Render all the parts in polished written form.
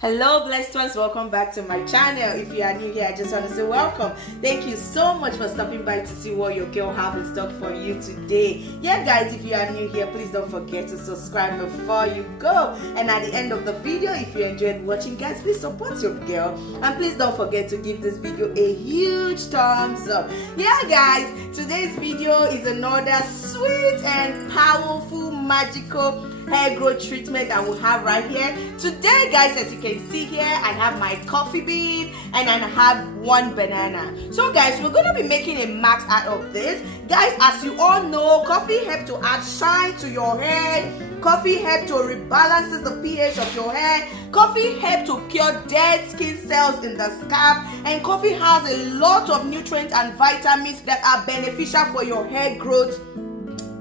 Hello blessed ones, welcome back to my channel. If you are new here, I just want to say welcome. Thank you so much for stopping by to see what your girl have in stock for you today. Yeah guys, if you are new here, please don't forget to subscribe before you go. And at the end of the video, if you enjoyed watching guys, please support your girl. And please don't forget to give this video a huge thumbs up. Yeah guys, today's video is another sweet and powerful magical hair growth treatment that we have right here today guys. As you can see here, I have my coffee bean and I have one banana. So guys, we're gonna be making a mask out of this guys. As you all know, coffee helps to add shine to your hair. Coffee helps to rebalances the pH of your hair. Coffee helps to cure dead skin cells in the scalp, and coffee has a lot of nutrients and vitamins that are beneficial for your hair growth.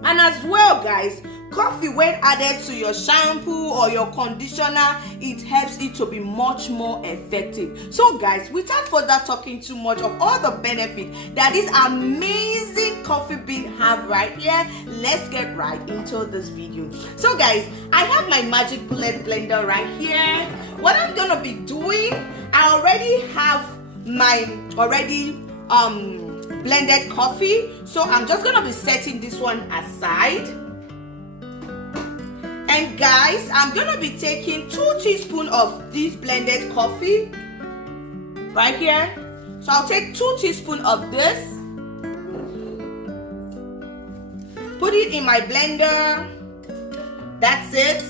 And as well guys, coffee when added to your shampoo or your conditioner, it helps it to be much more effective. So guys, without further talking too much of all the benefits that this amazing coffee bean have right here, let's get right into this video. So guys, I have my magic bullet blender right here. What I'm gonna be doing, I already have my blended coffee, so I'm just gonna be setting this one aside. And guys, I'm gonna be taking 2 teaspoons of this blended coffee right here. So I'll take 2 teaspoons of this, put it in my blender. That's it.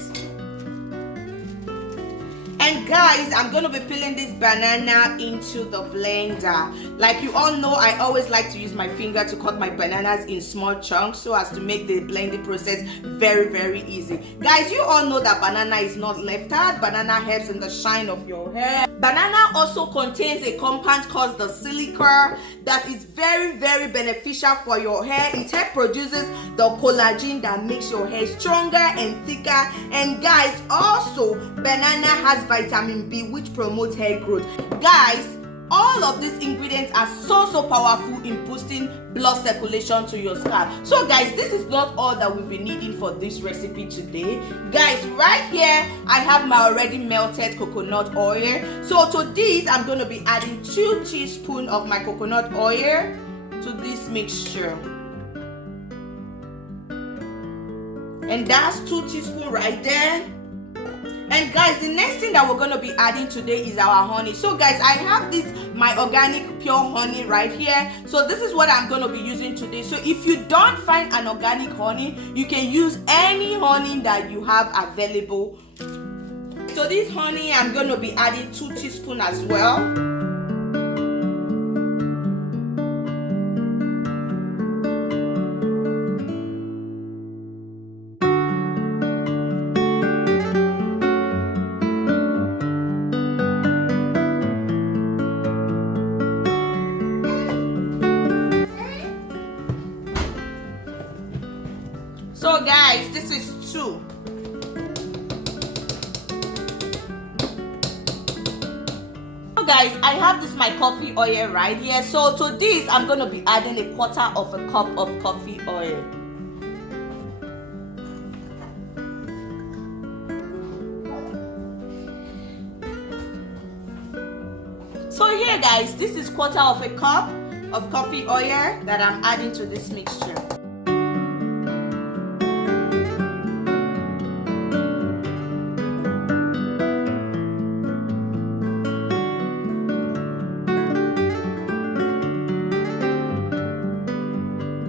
And guys, I'm gonna be peeling this banana into the blender. Like you all know, I always like to use my finger to cut my bananas in small chunks so as to make the blending process very easy. Guys, you all know that banana is not left out. Banana helps in the shine of your hair. Banana also contains a compound called the silica that is very beneficial for your hair. It helps produces the collagen that makes your hair stronger and thicker. And guys, also banana has vitamin B, which promotes hair growth. Guys, all of these ingredients are so powerful in boosting blood circulation to your scalp. So guys, this is not all that we'll be needing for this recipe today. Guys, right here I have my already melted coconut oil. So to this, I'm going to be adding 2 teaspoons of my coconut oil to this mixture. And that's 2 teaspoons right there. And guys, the next thing that we're going to be adding today is our honey. So guys, I have this my organic pure honey right here. So this is what I'm going to be using today. So if you don't find an organic honey, you can use any honey that you have available. So this honey, I'm going to be adding 2 teaspoons as well. So guys, this is 2. So guys, I have this my coffee oil right here. So to this, I'm going to be adding 1/4 of a cup of coffee oil. So here guys, this is 1/4 of a cup of coffee oil that I'm adding to this mixture.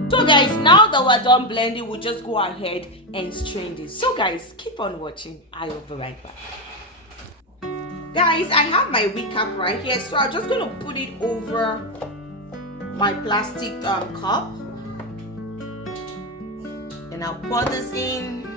So guys, now that we're done blending, we'll just go ahead and strain this. So guys, keep on watching. I will be right back. Guys, I have my wig cap right here, so I'm just going to put it over my plastic cup. And I'll pour this in.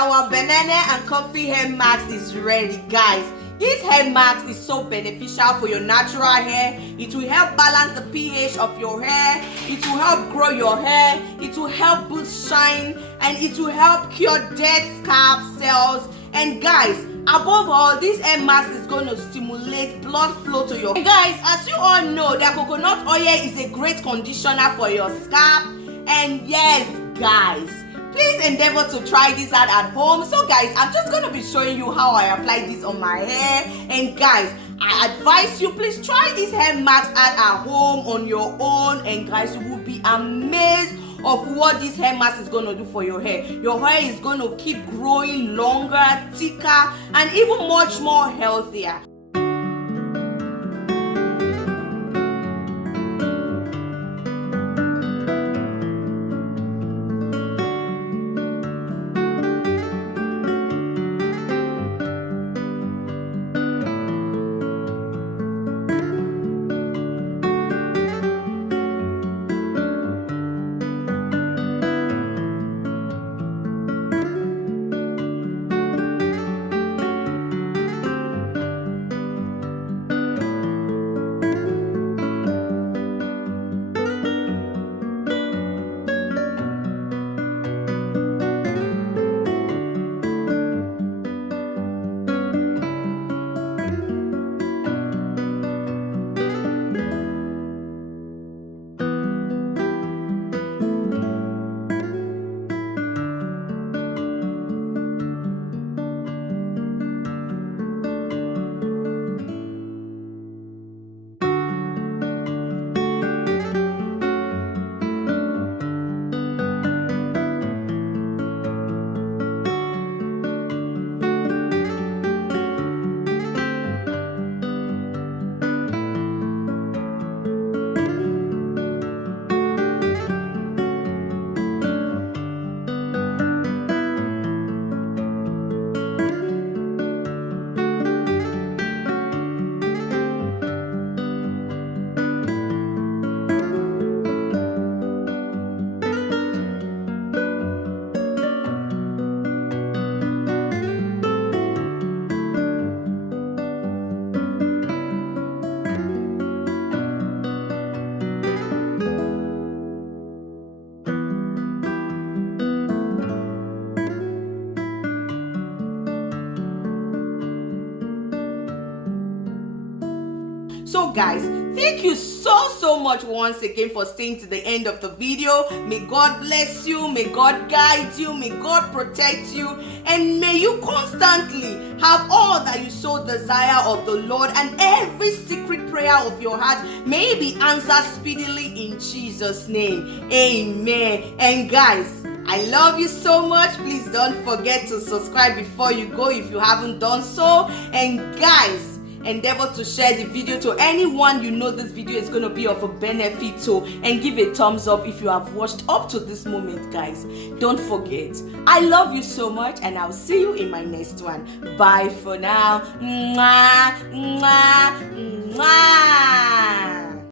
our banana and coffee hair mask is ready, guys. This hair mask is so beneficial for your natural hair. It will help balance the pH of your hair. It will help grow your hair. It will help boost shine, and it will help cure dead scalp cells. And guys, above all, this hair mask is going to stimulate blood flow to your hair. Guys, as you all know, that coconut oil is a great conditioner for your scalp. And yes, guys, please endeavor to try this out at home. So guys, I'm just going to be showing you how I apply this on my hair. And guys, I advise you, please try this hair mask out at home on your own. And guys, you will be amazed of what this hair mask is going to do for your hair. Your hair is going to keep growing longer, thicker, and even much more healthier. So guys, thank you so much once again for staying to the end of the video. May God bless you, may God guide you, may God protect you, and may you constantly have all that you so desire of the Lord, and every secret prayer of your heart may be answered speedily in Jesus' name. Amen. And guys, I love you so much. Please don't forget to subscribe before you go if you haven't done so. And guys, endeavor to share the video to anyone you know this video is going to be of a benefit to, and give a thumbs up if you have watched up to this moment. Guys, don't forget, I love you so much, and I'll see you in my next one. Bye for now. Mwah, mwah, mwah.